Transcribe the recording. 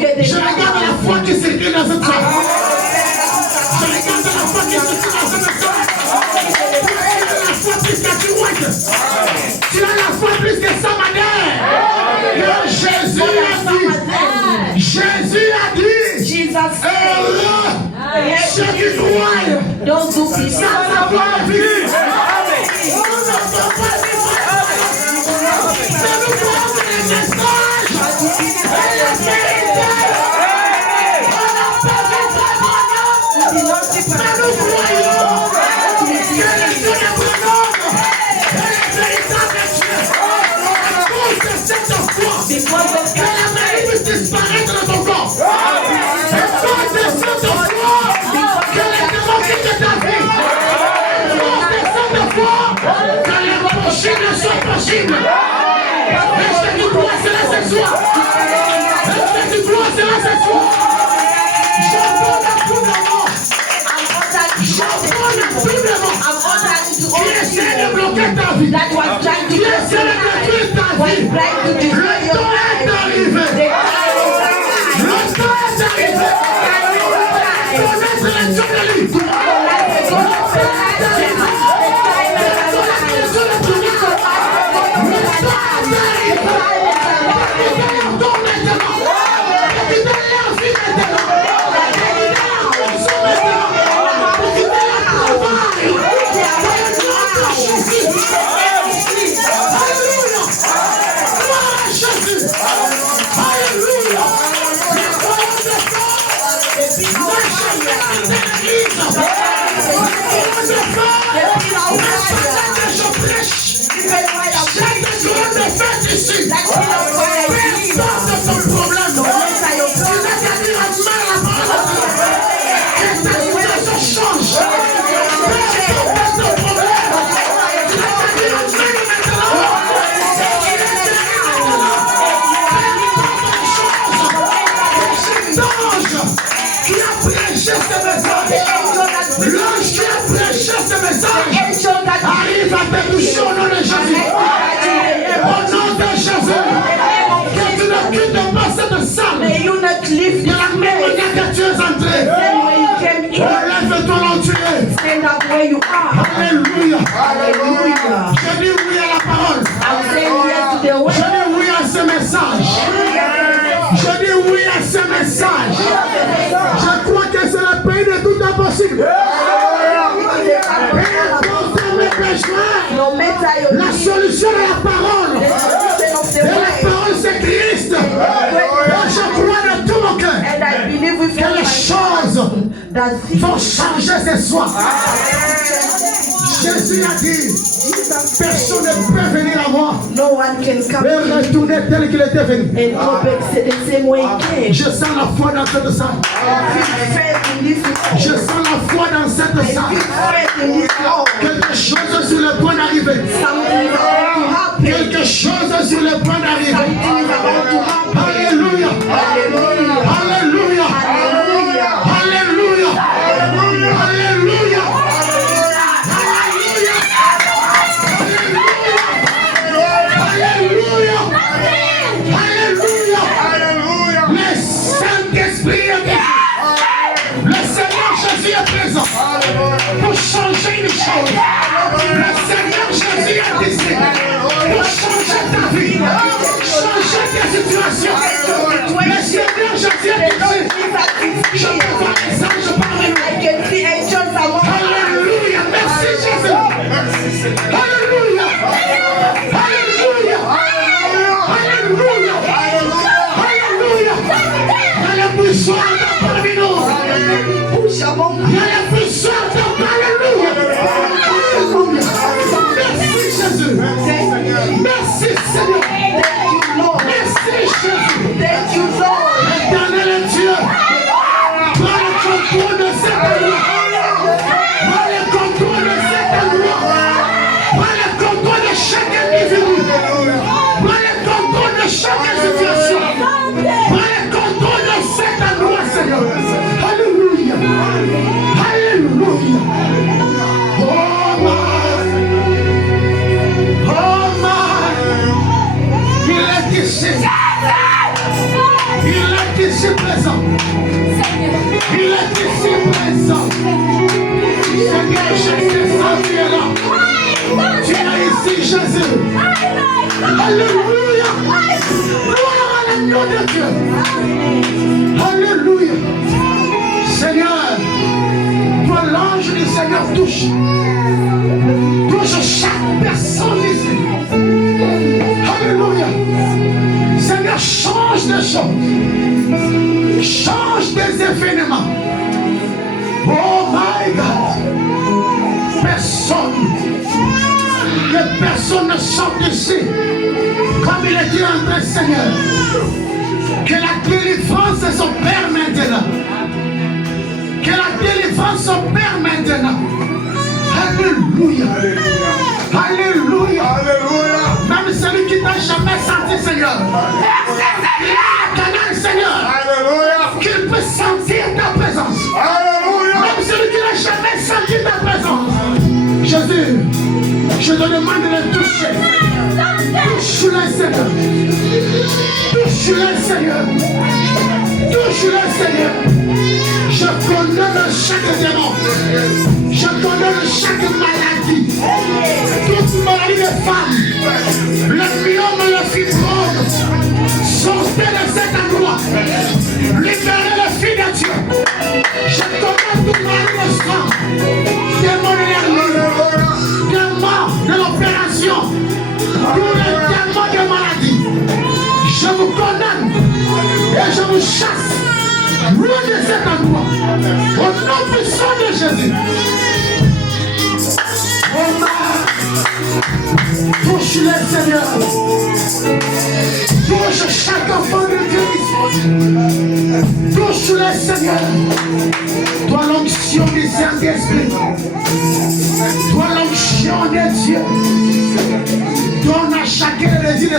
Je regarde la foi qui circule dans cette salle. Je regarde la foi qui circule dans cette salle. Tu as la foi plus que Tuwak. Tu as la foi plus que Samadère. Jésus a dit, heureux ceux qui croient sans avoir vu. Mais nous croyons que les messages et la vérité. Mais nous croyons que les dieux de Bonhomme et les véritables dieux. À cause de cette foi, que la maladie puisse disparaître de ton corps. À cause de cette foi, que les démons quittent ta vie. À cause de cette foi, que l'impossible soit possible. Est-ce que tu crois cela ce soir? Est-ce que tu crois cela ce soir? J'ordonne à tout le monde. J'ordonne à tout le monde. Qui essaie de bloquer ta vie. Qui essaie de détruire ta vie. Le temps est arrivé. Le temps est arrivé. Connaître les dieux de l'île. Le temps est arrivé. L'ange qui a prêché ce message arrive à te toucher au nom de Jésus. Au nom de Jésus. Que tu ne quittes pas cette salle. De la même manière que tu es entré. Relève-toi là où tu es. Alléluia. Je dis oui à la parole. Je dis oui à ce message. Je dis oui à ce message. Je crois que c'est le pays de tout impossible. La solution est la parole. Et la parole c'est Christ. Et je crois de tout mon cœur que les choses vont changer ce soir. Jésus a dit, personne ne peut venir à moi et retourner tel qu'il était venu. Je sens la foi dans cette salle. Je sens la foi dans cette salle. Quelque chose sur le point d'arriver. Quelque chose sur le point d'arriver. Alléluia. Alléluia. Alléluia. Alléluia. Alléluia. Pour changer une chose. Le Seigneur Jésus a décidé pour changer ta vie, changer ta situation. Le Seigneur Jésus a décidé. Je peux voir les anges parler. Alléluia. Merci Jésus. Alléluia. Alléluia. Alléluia. Alléluia. Il y a la puissance parmi nous. Il y a la puissance de Alléluia. Merci Jésus. Merci Seigneur. Merci Jésus. Éternel Dieu, prends le contrôle de cet endroit. Prends le contrôle de cet endroit. Prends le contrôle de chaque individu. Prends le contrôle de chaque situation. Prends le contrôle de cet endroit, Seigneur. Alléluia. ici présent. Il est ici présent. Seigneur, je te sens là. Tu es ici, Jésus. Alléluia. Gloire à la nom de Dieu. Alléluia. Seigneur, toi l'ange du Seigneur touche chaque personne ici. Alléluia. Seigneur, change des choses. Change des événements. Oh my God. Que personne ne sorte ici comme il est dit en vrai, Seigneur. Que la délivrance s'opère maintenant. Que la délivrance s'opère maintenant. Alléluia. Alléluia. Alléluia. Même celui qui t'a jamais senti, Seigneur. Seigneur. Alléluia. Qu'il peut sentir ta présence. Alléluia. Même celui qui n'a jamais senti ta présence. Jésus, je te demande de le toucher. Touche-le, Seigneur. Touche-le, Seigneur. Touche-le, Seigneur. Je condamne chaque démon. Je condamne chaque maladie. Toute maladie de femme. Le myome et le fibrome. Sortez de cet endroit. Libérez le fils de Dieu. Je commande toute maladie de sang. Démon de l'hernie. Démon de l'opération. Tous les démons de maladie. Je vous condamne. Et je vous chasse. Loin de cet endroit. Au nom puissant de Jésus. Touche-le, Seigneur. Touche chaque enfant de Dieu ici. Touche-le, Seigneur. Toi l'onction du Saint-Esprit. Toi l'onction de Dieu. Donne à chacun le désir de